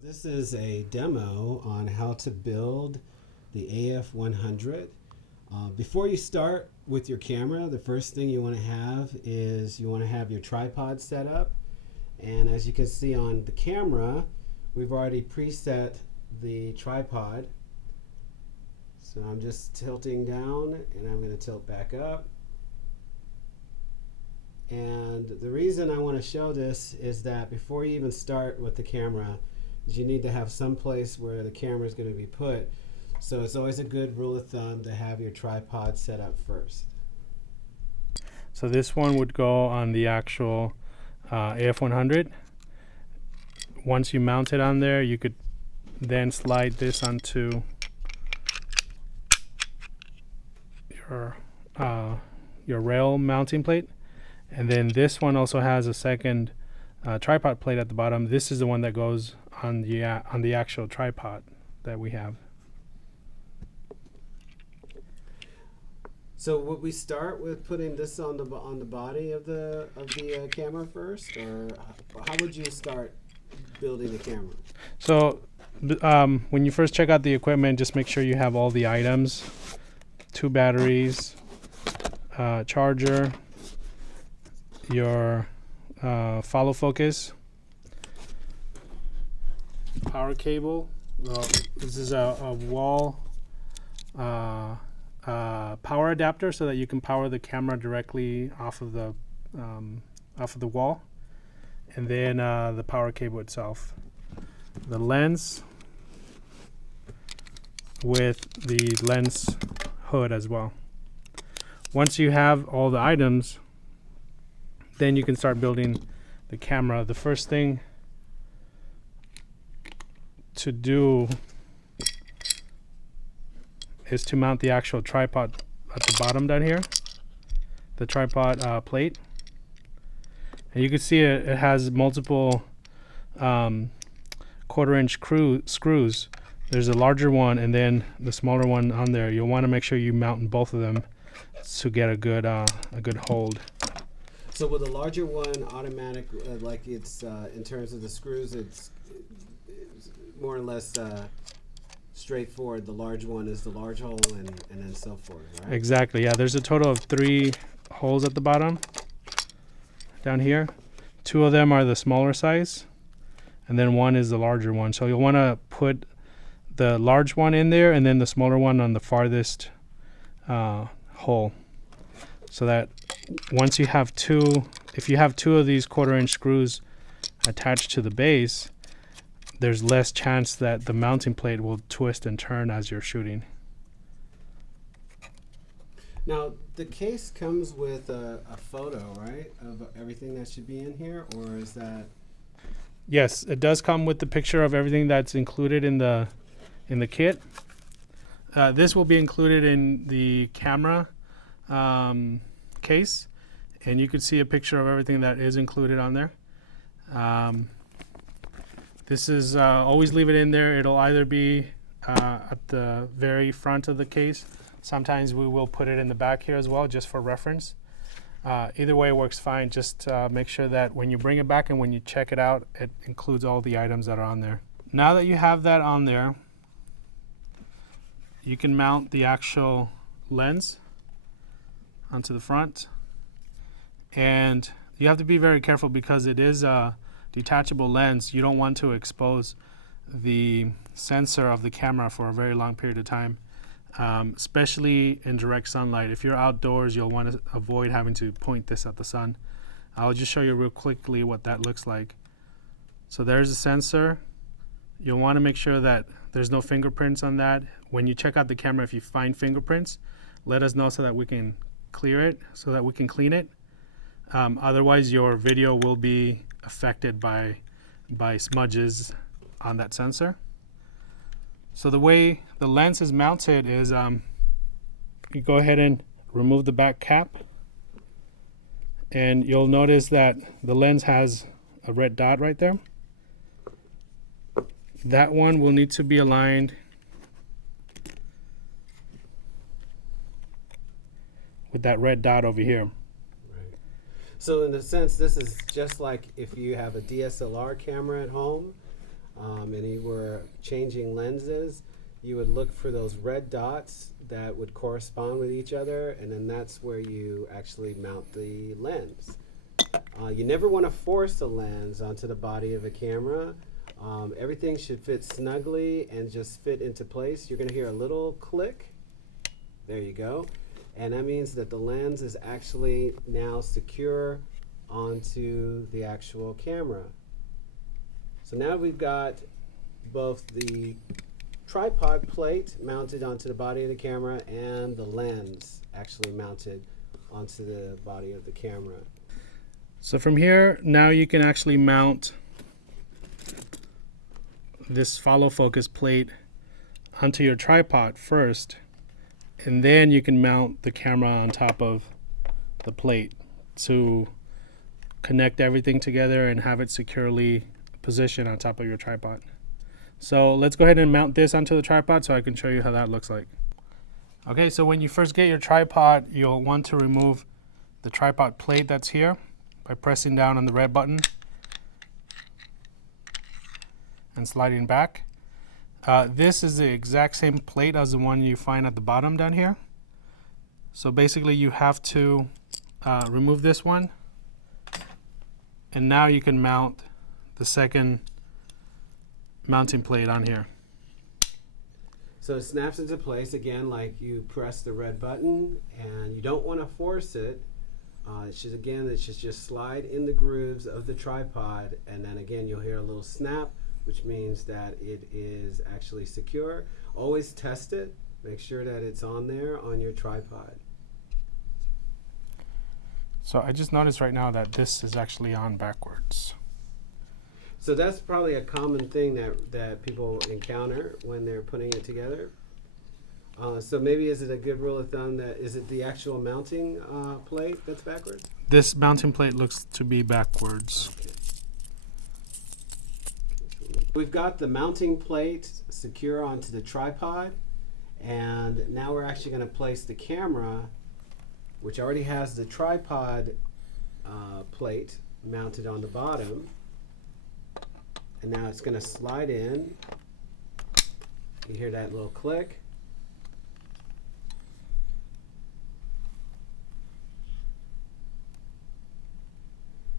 This is a demo on how to build the AF100. Before you start with your camera, the first thing you want to have is you want to have your tripod set up. And as you can see on the camera, we've already preset the tripod. So I'm just tilting down and I'm going to tilt back up. And the reason I want to show this is that before you even start with the camera, you need to have some place where the camera is going to be put. So it's always a good rule of thumb to have your tripod set up first. So this one would go on the actual AF100. Once you mount it on there, you could then slide this onto your rail mounting plate. And then this one also has a second tripod plate at the bottom. This is the one that goes on the actual tripod that we have. So would we start with putting this on the body of the camera first, or how would you start building the camera? So when you first check out the equipment, just make sure you have all the items: 2 batteries, charger, your follow focus, power cable. This is a wall power adapter, so that you can power the camera directly off of the wall, and then the power cable itself, the lens with the lens hood as well. Once you have all the items, then you can start building the camera. The first thing to do is to mount the actual tripod at the bottom down here, the tripod plate. And you can see it has multiple 1/4-inch screws. There's a larger one and then the smaller one on there. You'll want to make sure you mount both of them to get a good hold. So with the larger one, automatic, like it's in terms of the screws, it's more or less straightforward. The large one is the large hole, and then so forth, right? Exactly, yeah. There's a total of 3 holes at the bottom down here. 2 of them are the smaller size, and then 1 is the larger one. So you'll want to put the large one in there and then the smaller one on the farthest hole, so that once you have 2, if you have 2 of these 1/4-inch screws attached to the base, there's less chance that the mounting plate will twist and turn as you're shooting. Now, the case comes with a photo, right, of everything that should be in here, or is that? Yes, it does come with the picture of everything that's included in the kit. This will be included in the camera case, and you can see a picture of everything that is included on there. This is always leave it in there. It'll either be at the very front of the case. Sometimes we will put it in the back here as well, just for reference. Either way works fine. Just make sure that when you bring it back and when you check it out, it includes all the items that are on there. Now that you have that on there, you can mount the actual lens onto the front. And you have to be very careful because it is a detachable lens. You don't want to expose the sensor of the camera for a very long period of time, especially in direct sunlight. If you're outdoors, you'll want to avoid having to point this at the sun. I'll just show you real quickly what that looks like. So there's a sensor. You'll want to make sure that there's no fingerprints on that. When you check out the camera, if you find fingerprints, let us know so that we can clear it, so that we can clean it. Otherwise, your video will be affected by smudges on that sensor. So the way the lens is mounted is you go ahead and remove the back cap, and you'll notice that the lens has a red dot right there. That one will need to be aligned with that red dot over here. So in a sense, this is just like if you have a DSLR camera at home. and you were changing lenses, you would look for those red dots that would correspond with each other, and then that's where you actually mount the lens. You never want to force a lens onto the body of a camera. Everything should fit snugly and just fit into place. You're going to hear a little click. There you go. And that means that the lens is actually now secure onto the actual camera. So now we've got both the tripod plate mounted onto the body of the camera and the lens actually mounted onto the body of the camera. So from here, now you can actually mount this follow focus plate onto your tripod first, and then you can mount the camera on top of the plate to connect everything together and have it securely positioned on top of your tripod. So let's go ahead and mount this onto the tripod so I can show you how that looks like. Okay, so when you first get your tripod, you'll want to remove the tripod plate that's here by pressing down on the red button and sliding back. This is the exact same plate as the one you find at the bottom down here. So basically you have to remove this one, and now you can mount the second mounting plate on here. So it snaps into place again, like you press the red button, and you don't want to force it. It should just slide in the grooves of the tripod, and then again you'll hear a little snap, which means that it is actually secure. Always test it. Make sure that it's on there on your tripod. So I just noticed right now that this is actually on backwards. So that's probably a common thing that people encounter when they're putting it together. So maybe is it a good rule of thumb that is it the actual mounting plate that's backwards? This mounting plate looks to be backwards. Okay. We've got the mounting plate secure onto the tripod, and now we're actually going to place the camera, which already has the tripod plate mounted on the bottom, and now it's going to slide in. You hear that little click.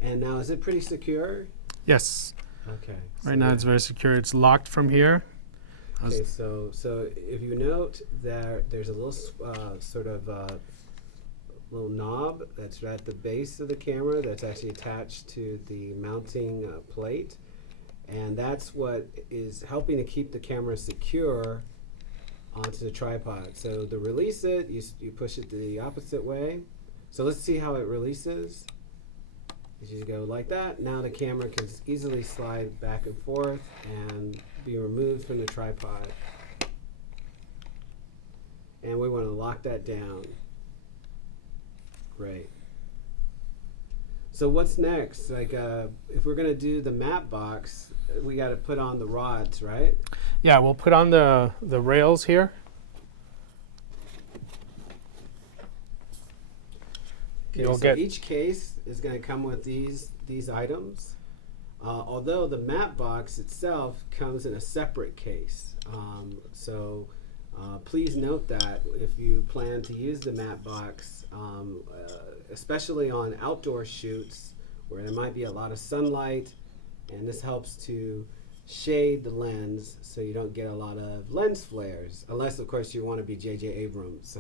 And now, is it pretty secure? Yes. Okay. Right now it's very secure. It's locked from here. Okay, so if you note that there's a little little knob that's at the base of the camera that's actually attached to the mounting plate, and that's what is helping to keep the camera secure onto the tripod. So to release it, you push it the opposite way. So let's see how it releases. You go like that. Now the camera can easily slide back and forth and be removed from the tripod. And we want to lock that down. Great. So what's next? Like if we're going to do the map box, we got to put on the rods, right? Yeah, we'll put on the rails here. Okay, You'll so get each case is going to come with these items. Although the map box itself comes in a separate case. Please note that if you plan to use the map box, especially on outdoor shoots where there might be a lot of sunlight, and this helps to shade the lens so you don't get a lot of lens flares, unless of course you want to be J.J. Abrams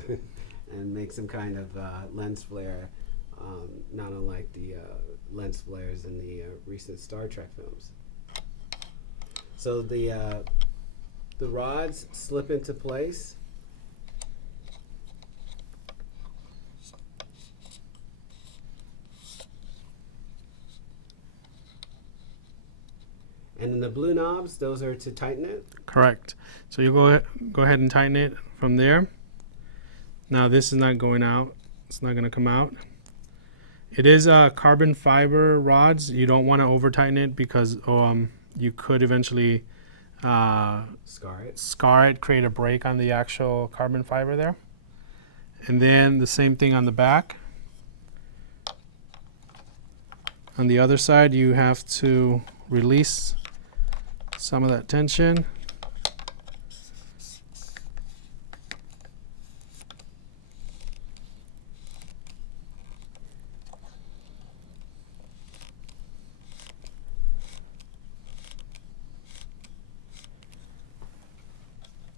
and make some kind of lens flare, not unlike the lens flares in the recent Star Trek films. So the rods slip into place. And then the blue knobs, those are to tighten it? correct. So you go ahead and tighten it from there. Now this is not going out. It's not going to come out. It is carbon fiber rods. You don't want to over tighten it because you could eventually scar it, create a break on the actual carbon fiber there. And then the same thing on the back. On the other side, you have to release some of that tension.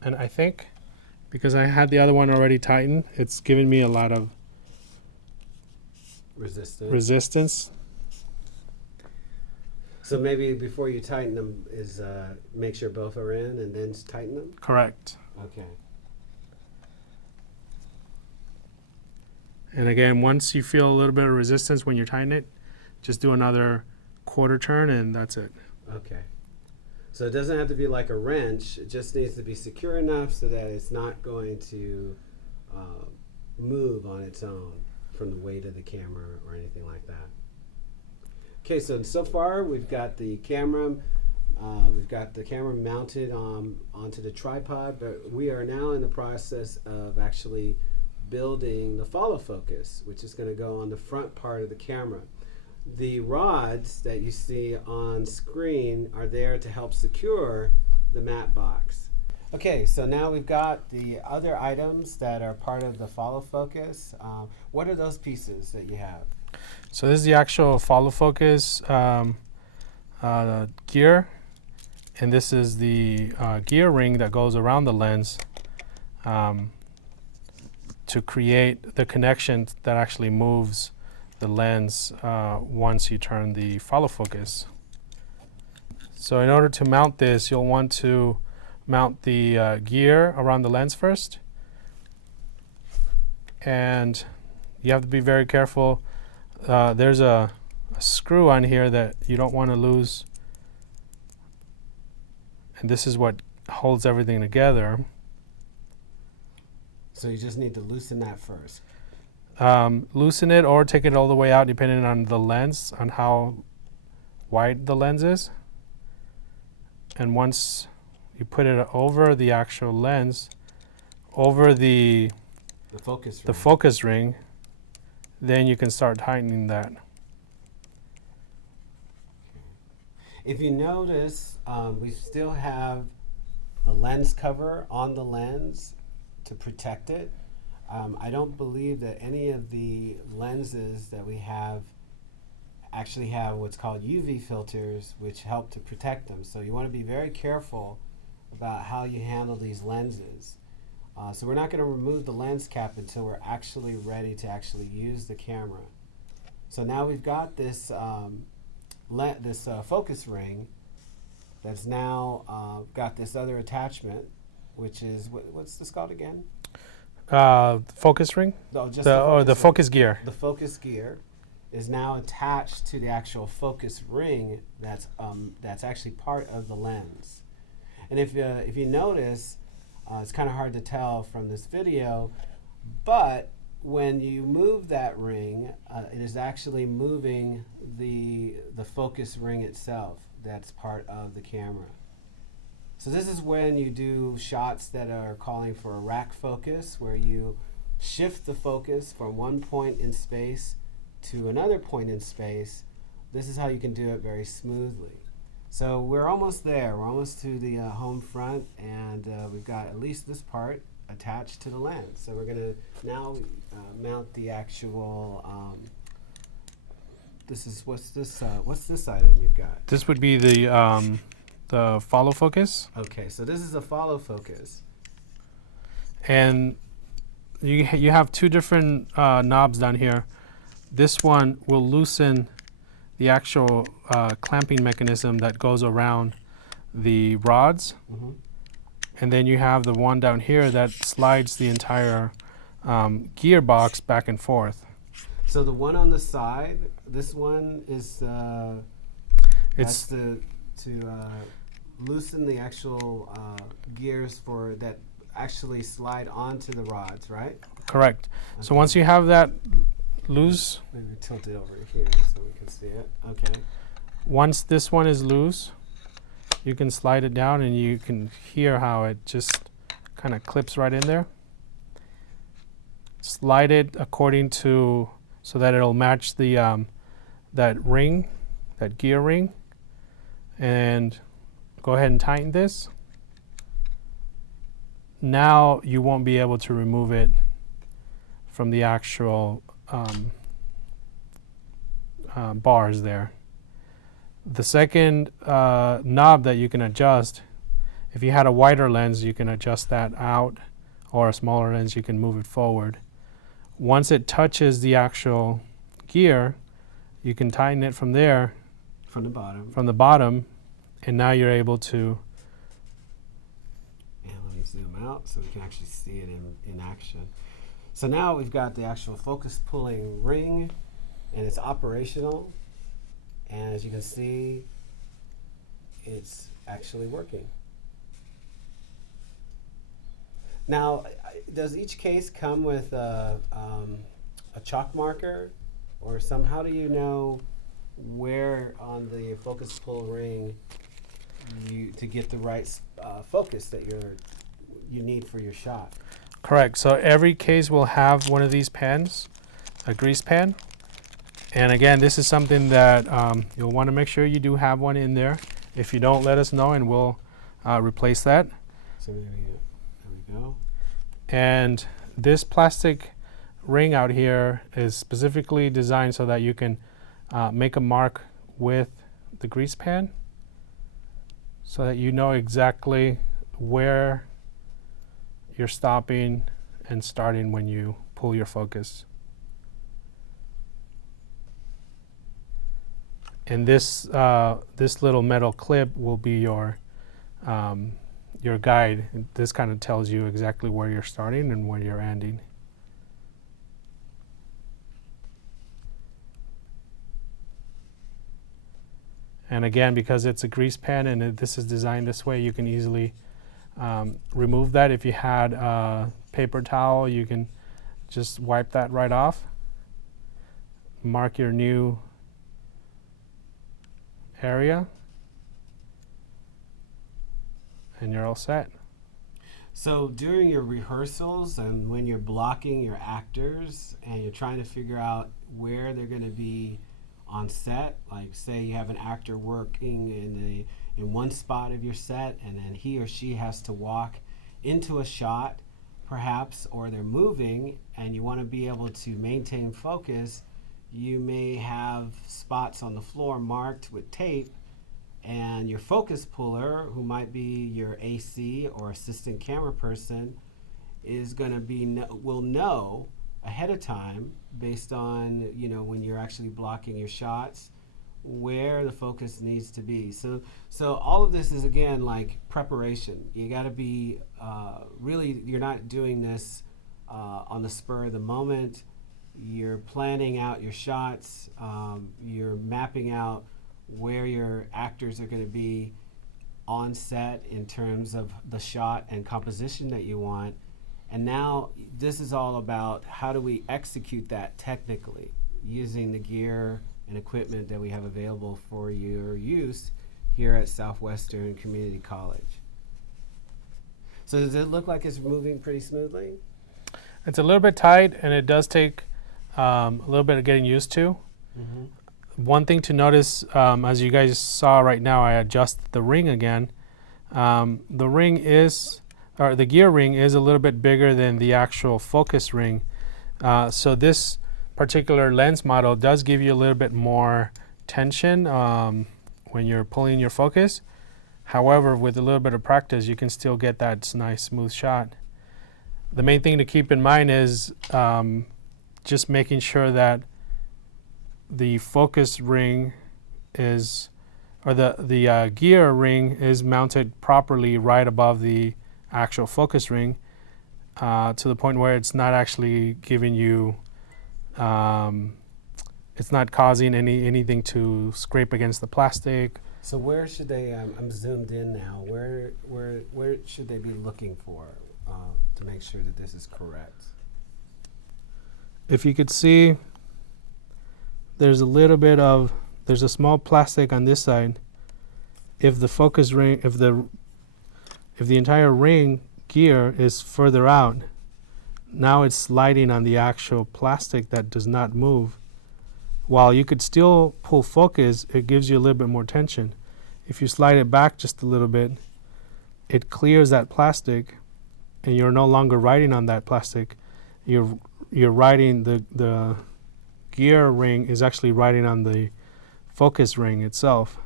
And I think because I had the other one already tightened, it's giving me a lot of resistance. So maybe before you tighten them is make sure both are in and then tighten them? Correct. Okay. And again, once you feel a little bit of resistance when you're tightening it, just do another quarter turn and that's it. Okay. So it doesn't have to be like a wrench. It just needs to be secure enough so that it's not going to move on its own from the weight of the camera or anything like that. Okay, so far we've got the camera. We've got the camera mounted onto the tripod, but we are now in the process of actually building the follow focus, which is going to go on the front part of the camera. The rods that you see on screen are there to help secure the matte box. Okay, so now we've got the other items that are part of the follow focus. What are those pieces that you have? So this is the actual follow focus gear, and this is the gear ring that goes around the lens to create the connection that actually moves the lens once you turn the follow focus. So in order to mount this, you'll want to mount the gear around the lens first, and you have to be very careful. There's a screw on here that you don't want to lose, and this is what holds everything together. So you just need to loosen that first. Loosen it or take it all the way out depending on the lens, on how wide the lens is. And once you put it over the actual lens, over the focus ring, then you can start tightening that. If you notice, we still have a lens cover on the lens to protect it. I don't believe that any of the lenses that we have actually have what's called UV filters, which help to protect them. So you want to be very careful about how you handle these lenses. So we're not going to remove the lens cap until we're actually ready to actually use the camera. So now we've got this focus ring that's now got this other attachment, which is, what's this called again? Focus ring? No, just the focus gear. The focus gear is now attached to the actual focus ring that's actually part of the lens. And if you notice, it's kind of hard to tell from this video, but when you move that ring, it is actually moving the focus ring itself that's part of the camera. So this is when you do shots that are calling for a rack focus, where you shift the focus from one point in space to another point in space. This is how you can do it very smoothly. So we're almost there. We're almost to the home front, and we've got at least this part attached to the lens. So we're going to now mount the actual. What's this item you've got? This would be the follow focus. Okay, so this is a follow focus. And you have two different knobs down here. This one will loosen the actual clamping mechanism that goes around the rods. Mm-hmm. And then you have the one down here that slides the entire gearbox back and forth. So the one on the side, this one is It's to loosen the actual gears for that actually slide onto the rods, right? correct. Okay. So once you have that loose, Maybe tilt it over here so we can see it. Okay. once this one is loose, you can slide it down and you can hear how it just kind of clips right in there. Slide it according to, so that it'll match the that ring, that gear ring, and go ahead and tighten this. Now you won't be able to remove it from the actual bars there. The second knob that you can adjust, if you had a wider lens, you can adjust that out, or a smaller lens, you can move it forward. Once it touches the actual gear, you can tighten it from there, From the bottom. from the bottom, and now you're able to. And let me zoom out so we can actually see it in action. So now we've got the actual focus pulling ring, and it's operational. And as you can see, it's actually working. Now, does each case come with a chalk marker, or how do you know where on the focus pull ring to get the right focus that you need for your shot? Correct. So every case will have one of these pens, a grease pen. And again, this is something that you'll want to make sure you do have one in there. If you don't, let us know and we'll replace that. So maybe, there we go. And this plastic ring out here is specifically designed so that you can make a mark with the grease pen so that you know exactly where you're stopping and starting when you pull your focus. And this little metal clip will be your guide. This kind of tells you exactly where you're starting and where you're ending. And again, because it's a grease pen and this is designed this way, you can easily remove that. If you had a paper towel, you can just wipe that right off. Mark your new area, and you're all set. So during your rehearsals and when you're blocking your actors and you're trying to figure out where they're going to be on set, like say you have an actor working in one spot of your set and then he or she has to walk into a shot perhaps, or they're moving and you want to be able to maintain focus, you may have spots on the floor marked with tape, and your focus puller, who might be your AC or assistant camera person, is going to will know ahead of time, based on when you're actually blocking your shots, where the focus needs to be. So all of this is again like preparation. You got to be really. You're not doing this on the spur of the moment. You're planning out your shots. You're mapping out where your actors are going to be on set in terms of the shot and composition that you want. And now this is all about how do we execute that technically using the gear and equipment that we have available for your use here at Southwestern Community College. So does it look like it's moving pretty smoothly? It's a little bit tight, and it does take a little bit of getting used to. Mm-hmm. One thing to notice, as you guys saw right now, I adjusted the ring again. The gear ring is a little bit bigger than the actual focus ring. So this particular lens model does give you a little bit more tension when you're pulling your focus. However, with a little bit of practice, you can still get that nice smooth shot. The main thing to keep in mind is just making sure that the focus ring is, or the gear ring is mounted properly right above the actual focus ring, to the point where it's not actually giving you, it's not causing anything to scrape against the plastic. So where should they, I'm zoomed in now, where should they be looking for to make sure that this is correct? If you could see, there's a small plastic on this side. If the focus ring, if the entire ring gear is further out, now it's sliding on the actual plastic that does not move. While you could still pull focus, it gives you a little bit more tension. if you slide it back just a little bit, it clears that plastic, and you're no longer riding on that plastic. You're riding the gear ring is actually riding on the focus ring itself.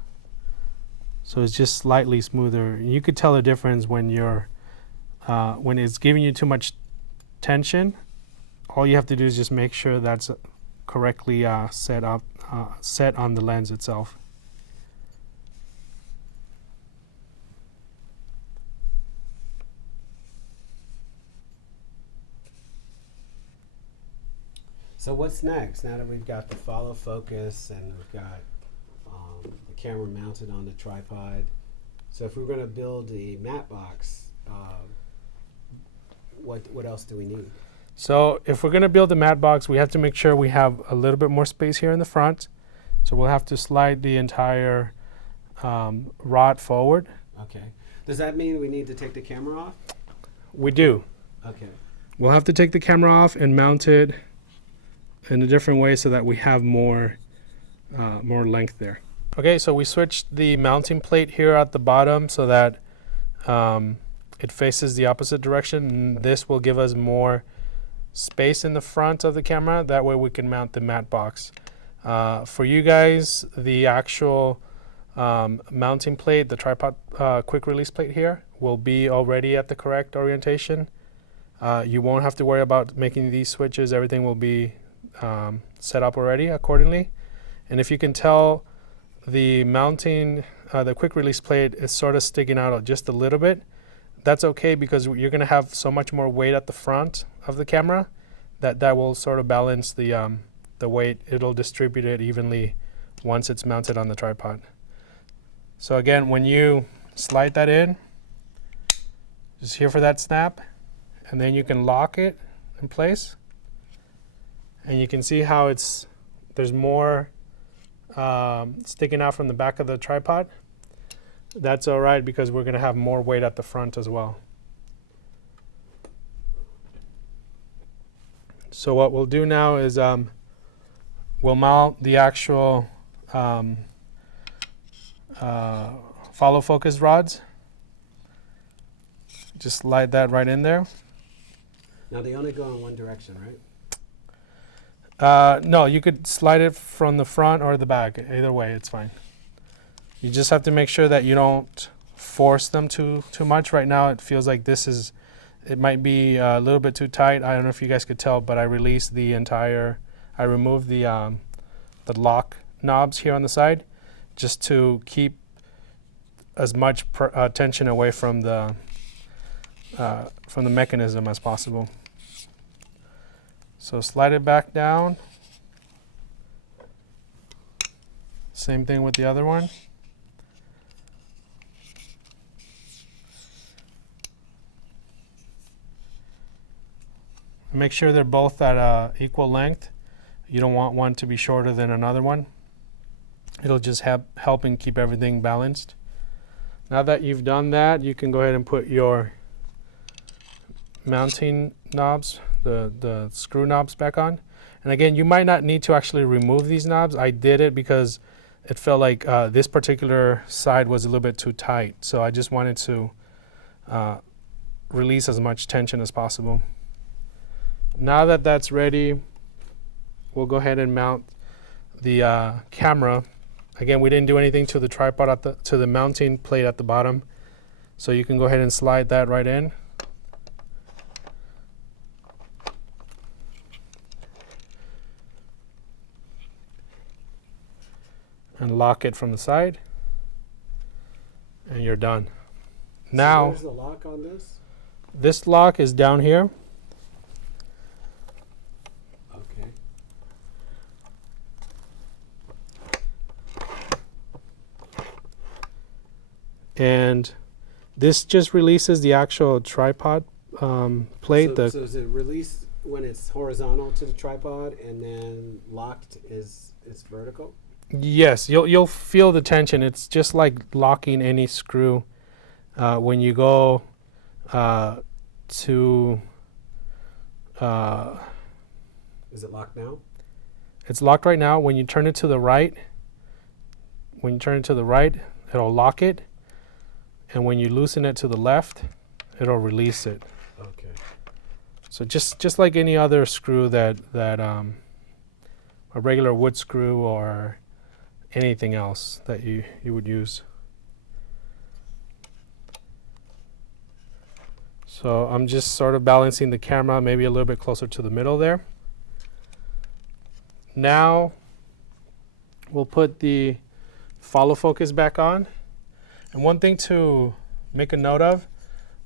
So it's just slightly smoother. And you could tell the difference when when it's giving you too much tension. All you have to do is just make sure that's correctly set on the lens itself. So what's next? Now that we've got the follow focus and we've got the camera mounted on the tripod. So if we're going to build the matte box, what else do we need? So if we're going to build the matte box, we have to make sure we have a little bit more space here in the front. So we'll have to slide the entire rod forward. Okay. Does that mean we need to take the camera off? We do. Okay. We'll have to take the camera off and mount it in a different way so that we have more length there. Okay, so we switched the mounting plate here at the bottom so that it faces the opposite direction, and this will give us more space in the front of the camera. That way we can mount the matte box. For you guys, the actual mounting plate, the tripod quick release plate here, will be already at the correct orientation. You won't have to worry about making these switches. Everything will be set up already accordingly. And if you can tell, the mounting, the quick release plate is sort of sticking out just a little bit. That's okay, because you're going to have so much more weight at the front of the camera that will sort of balance the weight. It'll distribute it evenly once it's mounted on the tripod. So again, when you slide that in, just here for that snap, and then you can lock it in place. And you can see how there's more sticking out from the back of the tripod. That's all right, because we're going to have more weight at the front as well. So what we'll do now is we'll mount the actual follow focus rods. Just slide that right in there. Now they only go in one direction, right? No, you could slide it from the front or the back. Either way, it's fine. You just have to make sure that you don't force them too much. Right now, it feels like it might be a little bit too tight. I don't know if you guys could tell, but I removed the lock knobs here on the side, just to keep as much tension away from the mechanism as possible. So slide it back down. Same thing with the other one. Make sure they're both at equal length. You don't want one to be shorter than another one. It'll just help and keep everything balanced. Now that you've done that, you can go ahead and put your mounting knobs, the screw knobs, back on. And again, you might not need to actually remove these knobs. I did it because it felt like this particular side was a little bit too tight. So I just wanted to release as much tension as possible. Now that that's ready, we'll go ahead and mount the camera. Again, we didn't do anything to the tripod to the mounting plate at the bottom. So you can go ahead and slide that right in. And lock it from the side. And you're done. Now, so where's the lock on this? This lock is down here. Okay. And this just releases the actual tripod plate. So is it released when it's horizontal to the tripod, and then locked is vertical? Yes, you'll feel the tension. It's just like locking any screw. When you go to Is it locked now? It's locked right now. When you turn it to the right, it'll lock it, and when you loosen it to the left, it'll release it. Okay. So just like any other screw that a regular wood screw or anything else that you would use. So I'm just sort of balancing the camera maybe a little bit closer to the middle there. Now we'll put the follow focus back on. And one thing to make a note of,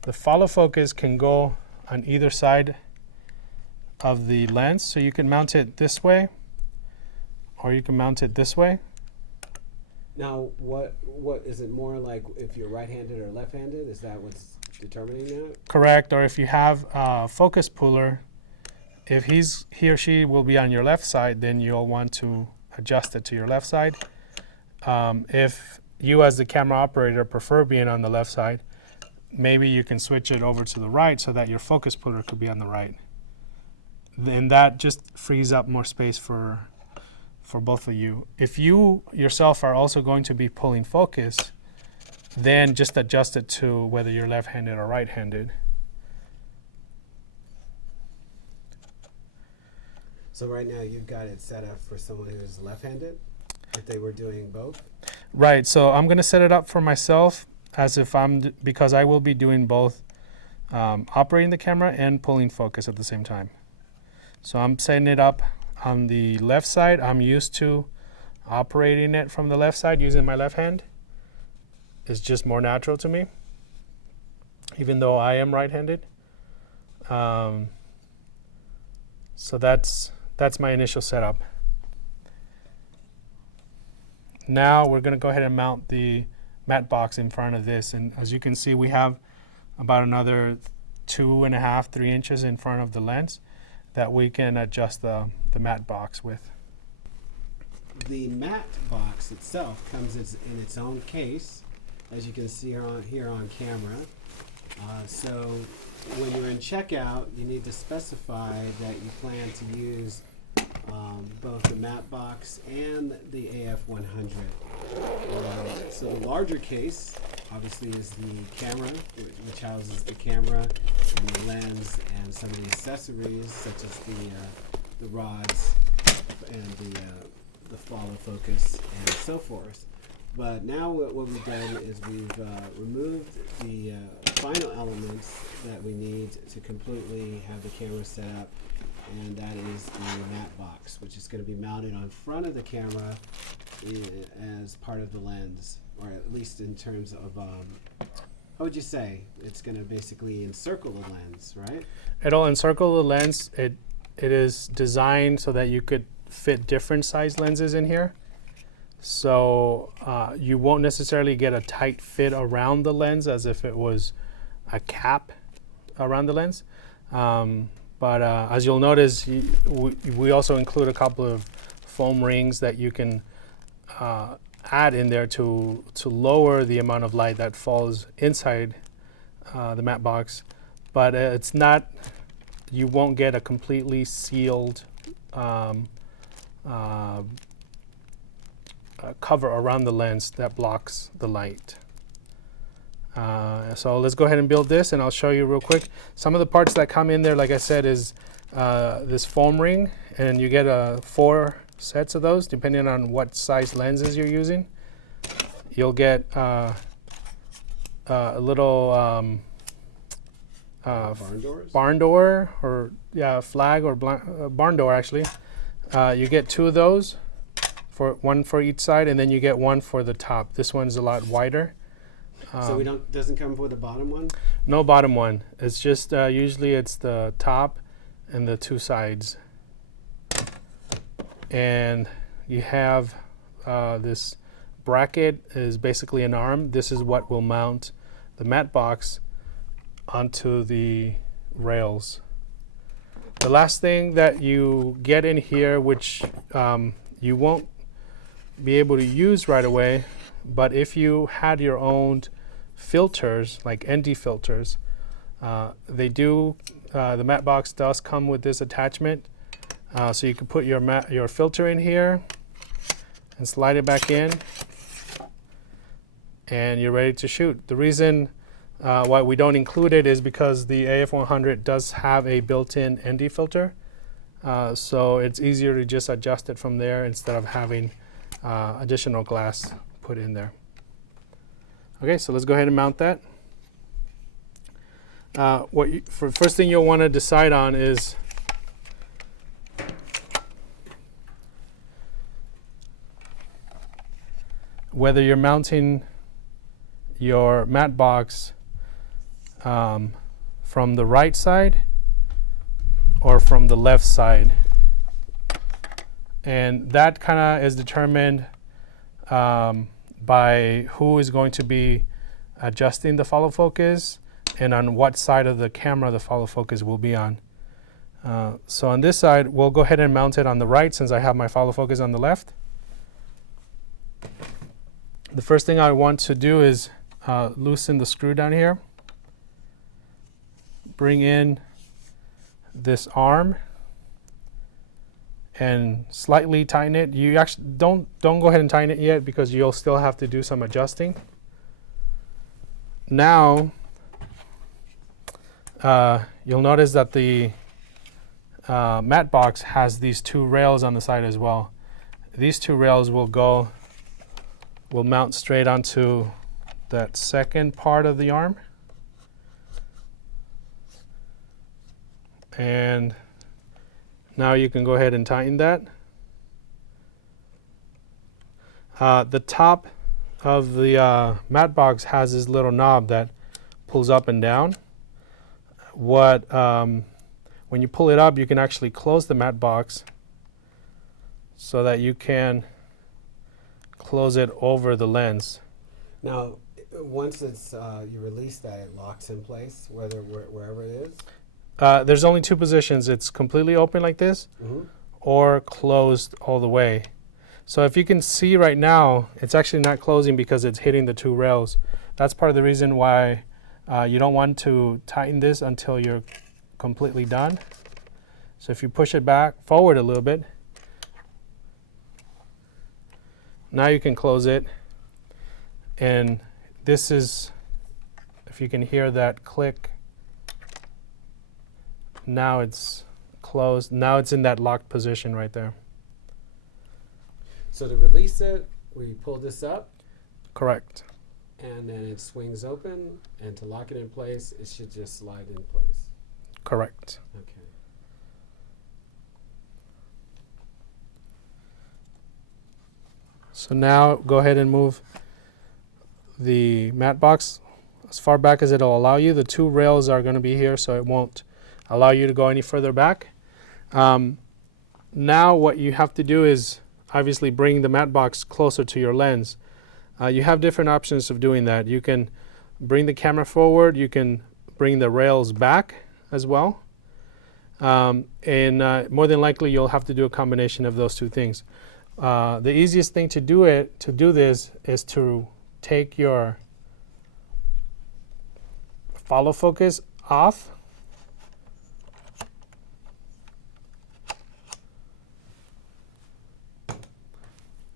the follow focus can go on either side of the lens. So you can mount it this way, or you can mount it this way. Now, what is it more like if you're right-handed or left-handed? Is that what's determining that? Correct, or if you have a focus puller, if he or she will be on your left side, then you'll want to adjust it to your left side. If you as the camera operator prefer being on the left side, maybe you can switch it over to the right so that your focus puller could be on the right. Then that just frees up more space for both of you. If you yourself are also going to be pulling focus, then just adjust it to whether you're left-handed or right-handed. So right now you've got it set up for someone who's left-handed, if they were doing both? Right, so I'm gonna set it up for myself as if because I will be doing both, operating the camera and pulling focus at the same time. So I'm setting it up on the left side. I'm used to operating it from the left side using my left hand. It's just more natural to me, even though I am right-handed. So that's my initial setup. Now we're gonna go ahead and mount the matte box in front of this, and as you can see, we have about another 2.5, 3 inches in front of the lens that we can adjust the matte box with. The matte box itself comes in its own case, as you can see here on camera. So when you're in checkout, you need to specify that you plan to use both the matte box and the AF100. So the larger case obviously is the camera, which houses the camera and the lens and some of the accessories such as the rods and the follow focus and so forth. But now what we've done is we've removed the final elements that we need to completely have the camera set up, and that is the matte box, which is going to be mounted on front of the camera as part of the lens, or at least in terms of, how would you say? It's going to basically encircle the lens, right? It'll encircle the lens. It is designed so that you could fit different size lenses in here. So you won't necessarily get a tight fit around the lens as if it was a cap around the lens. But as you'll notice, we also include a couple of foam rings that you can add in there to lower the amount of light that falls inside the matte box. But it's not, you won't get a completely sealed cover around the lens that blocks the light. So let's go ahead and build this, and I'll show you real quick. Some of the parts that come in there, like I said, is this foam ring, and you get 4 sets of those depending on what size lenses you're using. You'll get a little barn door, or flag, or barn door actually. You get 2 of those, one for each side, and then you get 1 for the top. This one's a lot wider. So doesn't come with a bottom one? No bottom one. It's just usually it's the top and the 2 sides. And you have this bracket is basically an arm. This is what will mount the matte box onto the rails. The last thing that you get in here, which you won't be able to use right away, but if you had your own filters, like ND filters, they do, the matte box does come with this attachment. So you can put your filter in here and slide it back in. and you're ready to shoot. The reason why we don't include it is because the AF100 does have a built-in ND filter, so it's easier to just adjust it from there instead of having additional glass put in there. Okay, so let's go ahead and mount that. For first thing you'll want to decide on is whether you're mounting your matte box from the right side or from the left side. And that kind of is determined by who is going to be adjusting the follow focus and on what side of the camera the follow focus will be on. So on this side, we'll go ahead and mount it on the right since I have my follow focus on the left. The first thing I want to do is loosen the screw down here. Bring in this arm and slightly tighten it. You actually don't go ahead and tighten it yet because you'll still have to do some adjusting. Now you'll notice that the matte box has these two rails on the side as well. These two rails will mount straight onto that second part of the arm. And now you can go ahead and tighten that. The top of the matte box has this little knob that pulls up and down. When you pull it up, you can actually close the matte box so that you can close it over the lens. Now, once it's you release that, it locks in place, wherever it is? There's only two positions. It's completely open like this, or closed all the way. So if you can see right now, it's actually not closing because it's hitting the two rails. That's part of the reason why you don't want to tighten this until you're completely done. So if you push it back forward a little bit, now you can close it. And this is, if you can hear that click, now it's closed. Now it's in that locked position right there. So to release it, we pull this up. Correct. And then it swings open, and to lock it in place, it should just slide in place. Correct. Okay. So now go ahead and move the matte box as far back as it'll allow you. The two rails are going to be here, so it won't allow you to go any further back. Now what you have to do is obviously bring the matte box closer to your lens. You have different options of doing that. You can bring the camera forward, you can bring the rails back as well. And more than likely you'll have to do a combination of those two things. The easiest thing to do this is to take your follow focus off.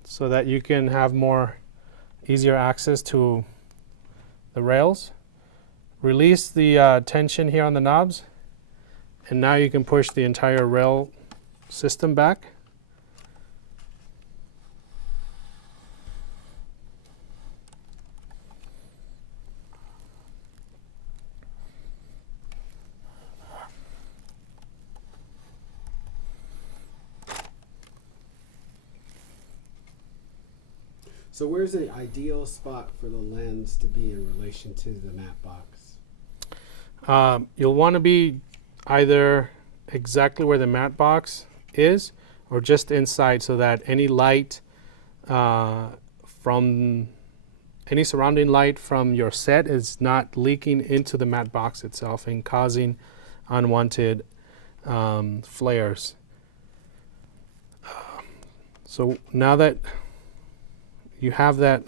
So that you can have easier access to the rails. Release the tension here on the knobs, and now you can push the entire rail system back. So where's the ideal spot for the lens to be in relation to the matte box? You'll want to be either exactly where the matte box is or just inside, so that any light from any surrounding light from your set is not leaking into the matte box itself and causing unwanted flares. So now that you have that,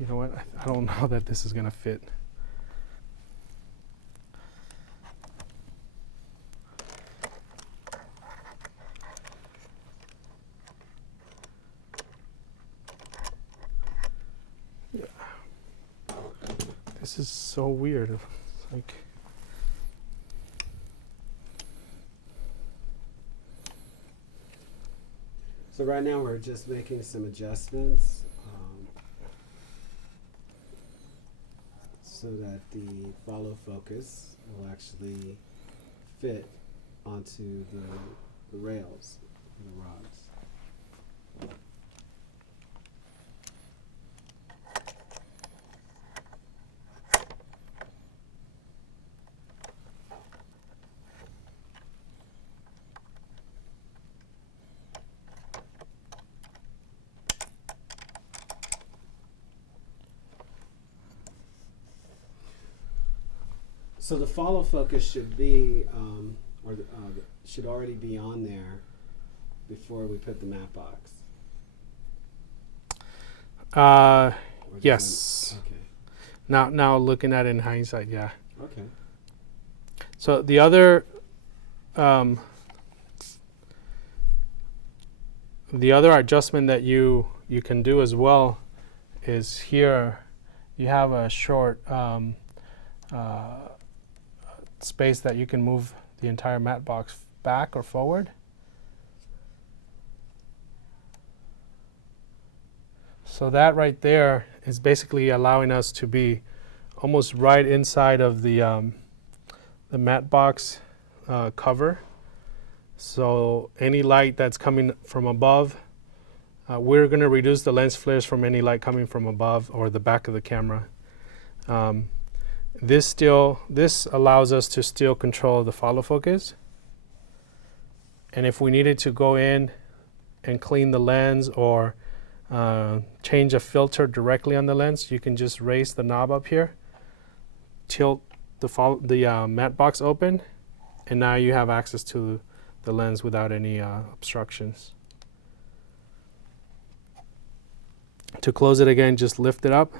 you know what, I don't know that this is going to fit. This is so weird. It's like, So right now we're just making some adjustments so that the follow focus will actually fit onto the rails, the rods. So the follow focus should be, should already be on there before we put the matte box. Or does yes. that- okay. Now looking at it in hindsight, yeah. Okay. So the other adjustment that you can do as well is here. You have a short space that you can move the entire matte box back or forward. So that right there is basically allowing us to be almost right inside of the matte box cover. So any light that's coming from above, we're going to reduce the lens flares from any light coming from above or the back of the camera. This allows us to still control the follow focus. And if we needed to go in and clean the lens or change a filter directly on the lens, you can just raise the knob up here, tilt the matte box open, and now you have access to the lens without any obstructions. To close it again, just lift it up,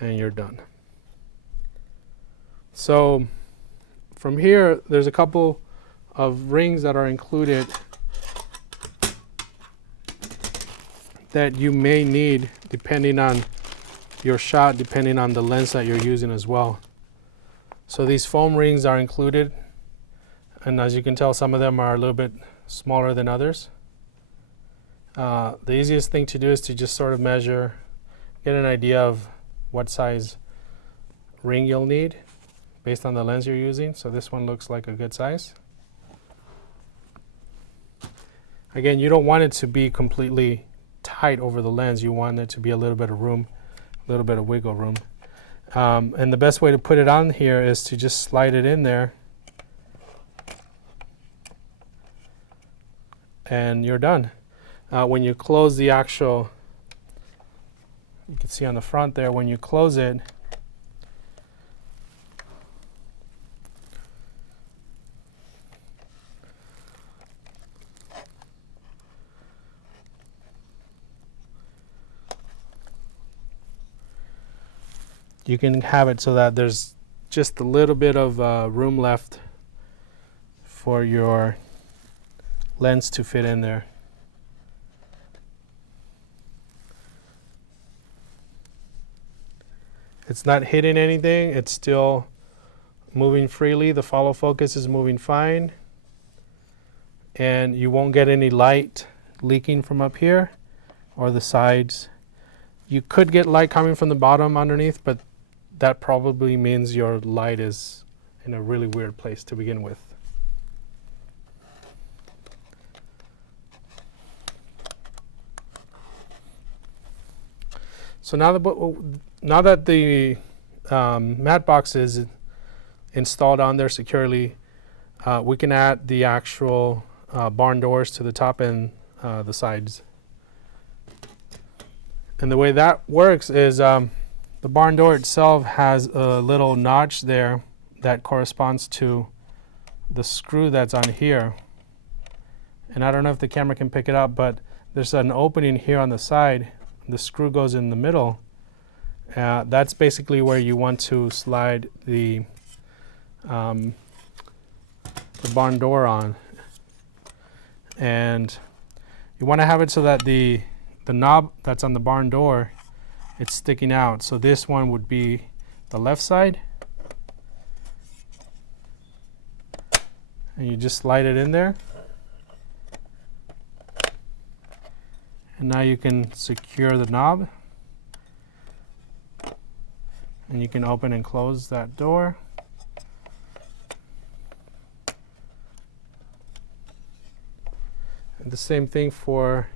and you're done. So from here, there's a couple of rings that are included that you may need depending on your shot, depending on the lens that you're using as well. So these foam rings are included, and as you can tell, some of them are a little bit smaller than others. The easiest thing to do is to just sort of measure, get an idea of what size ring you'll need based on the lens you're using. So this one looks like a good size. Again, you don't want it to be completely tight over the lens. You want it to be a little bit of room, a little bit of wiggle room. And the best way to put it on here is to just slide it in there, and you're done. When you close the actual, you can see on the front there, when you close it, you can have it so that there's just a little bit of room left for your lens to fit in there. It's not hitting anything, it's still moving freely. The follow focus is moving fine, and you won't get any light leaking from up here or the sides. You could get light coming from the bottom underneath, but that probably means your light is in a really weird place to begin with. So now that the matte box is installed on there securely, we can add the actual barn doors to the top and the sides. And the way that works is the barn door itself has a little notch there that corresponds to the screw that's on here. And I don't know if the camera can pick it up, but there's an opening here on the side. The screw goes in the middle. That's basically where you want to slide the barn door on. And you want to have it so that the the knob that's on the barn door, it's sticking out. So this one would be the left side. And you just slide it in there. And now you can secure the knob. And you can open and close that door. And the same thing for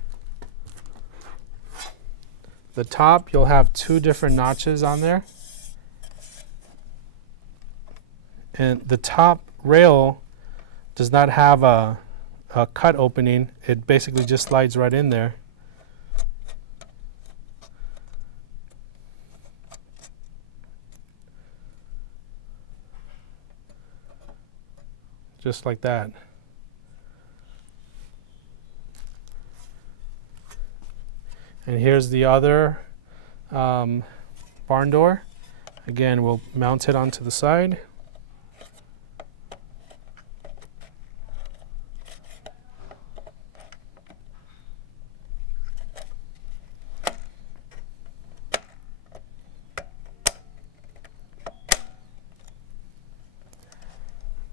the top. You'll have two different notches on there. And the top rail does not have a cut opening. It basically just slides right in there. Just like that. And here's the other barn door. Again, we'll mount it onto the side.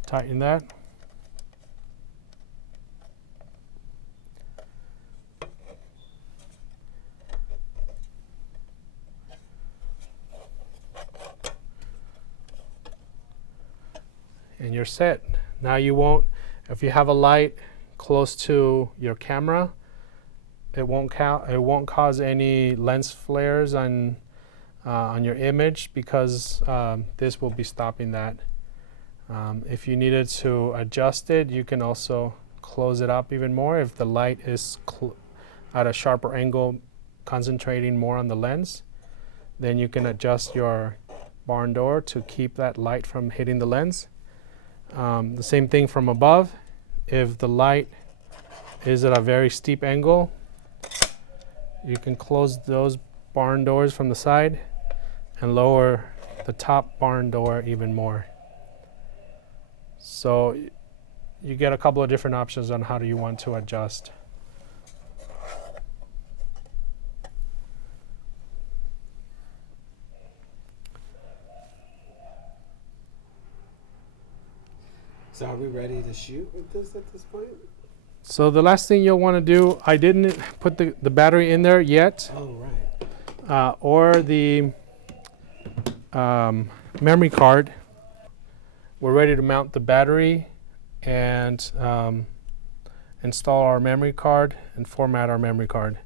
Tighten that. And you're set. Now you won't, if you have a light close to your camera, it won't cause any lens flares on your image, because this will be stopping that. If you needed to adjust it, you can also close it up even more if the light is at a sharper angle, concentrating more on the lens. Then you can adjust your barn door to keep that light from hitting the lens. The same thing from above. If the light is at a very steep angle, you can close those barn doors from the side and lower the top barn door even more. So you get a couple of different options on how do you want to adjust. So are we ready to shoot with this at this point? So the last thing you'll want to do, I didn't put the battery in there yet, Oh, right. or the memory card. We're ready to mount the battery and install our memory card and format our memory card.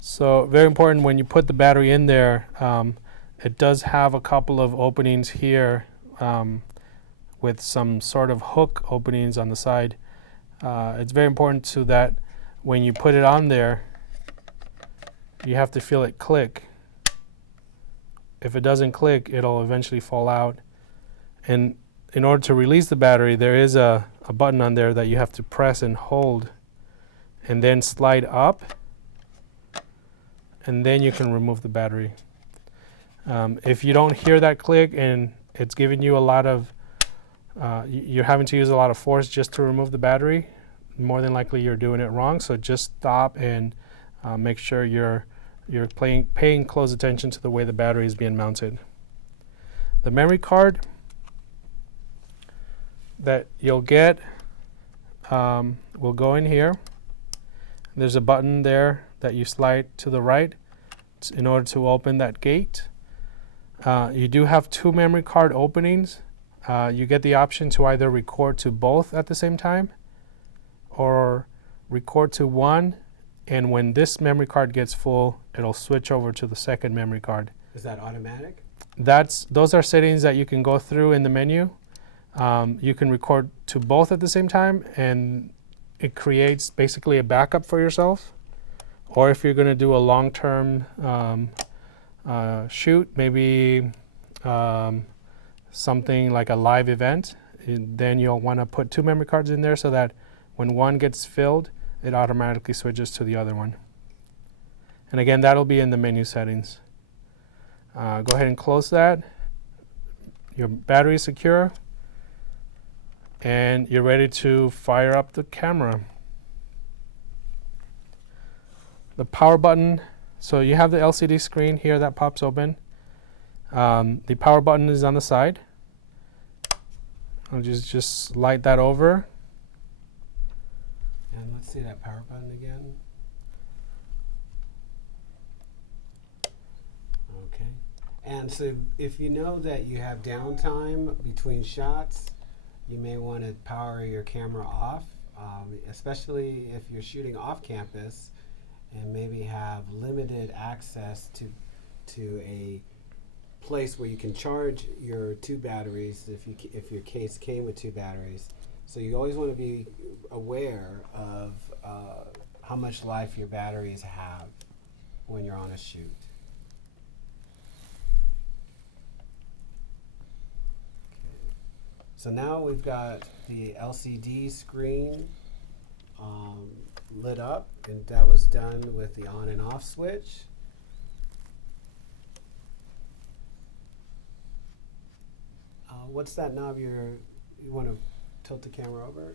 So very important, when you put the battery in there, it does have a couple of openings here with some sort of hook openings on the side. It's very important to that when you put it on there, you have to feel it click. If it doesn't click, it'll eventually fall out. And in order to release the battery, there is a button on there that you have to press and hold, and then slide up, and then you can remove the battery. If you don't hear that click and it's giving you a lot of, you're having to use a lot of force just to remove the battery, more than likely you're doing it wrong. So just stop and make sure you're paying close attention to the way the battery is being mounted. The memory card that you'll get will go in here. There's a button there that you slide to the right in order to open that gate. You do have two memory card openings. You get the option to either record to both at the same time or record to one, and when this memory card gets full, it'll switch over to the second memory card. Is that automatic? Those are settings that you can go through in the menu. You can record to both at the same time, and it creates basically a backup for yourself. Or if you're going to do a long-term shoot, maybe something like a live event, then you'll want to put two memory cards in there so that when one gets filled, it automatically switches to the other one. And again, that'll be in the menu settings. Go ahead and close that. Your battery is secure, and you're ready to fire up the camera. the power button. So you have the LCD screen here that pops open. The power button is on the side. I'll just light that over. And let's see that power button again. Okay. And so if you know that you have downtime between shots, you may want to power your camera off, especially if you're shooting off campus and maybe have limited access to a place where you can charge your 2 batteries if your case came with 2 batteries. So you always want to be aware of how much life your batteries have when you're on a shoot. Okay. So now we've got the LCD screen lit up, and that was done with the on and off switch. What's that knob you want to tilt the camera over?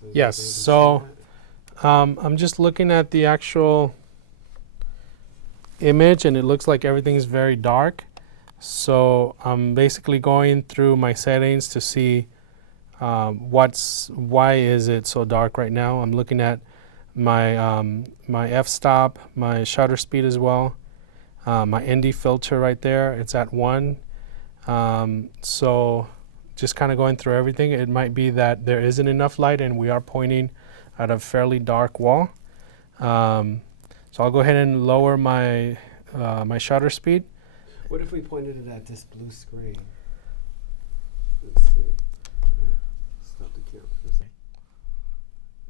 So Yes, they can see so that? I'm just looking at the actual image and it looks like everything's very dark. So I'm basically going through my settings to see why is it so dark right now. I'm looking at my my f-stop, my shutter speed as well, my ND filter right there, it's at 1. So just kind of going through everything. It might be that there isn't enough light and we are pointing at a fairly dark wall. So I'll go ahead and lower my my shutter speed. What if we pointed it at this blue screen? Let's see. Stop the camera for a second.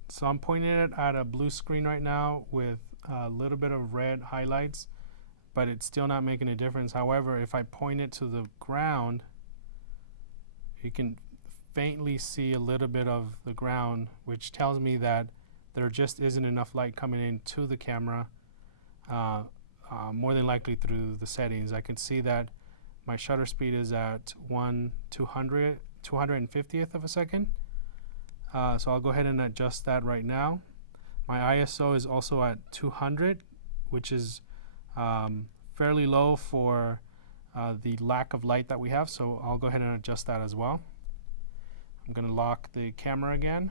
So I'm pointing it at a blue screen right now with a little bit of red highlights, but it's still not making a difference. However, if I point it to the ground, you can faintly see a little bit of the ground, which tells me that there just isn't enough light coming into the camera, more than likely through the settings. I can see that my shutter speed is at 250th of a second. So I'll go ahead and adjust that right now. My ISO is also at 200, which is fairly low for the lack of light that we have, so I'll go ahead and adjust that as well. I'm going to lock the camera again.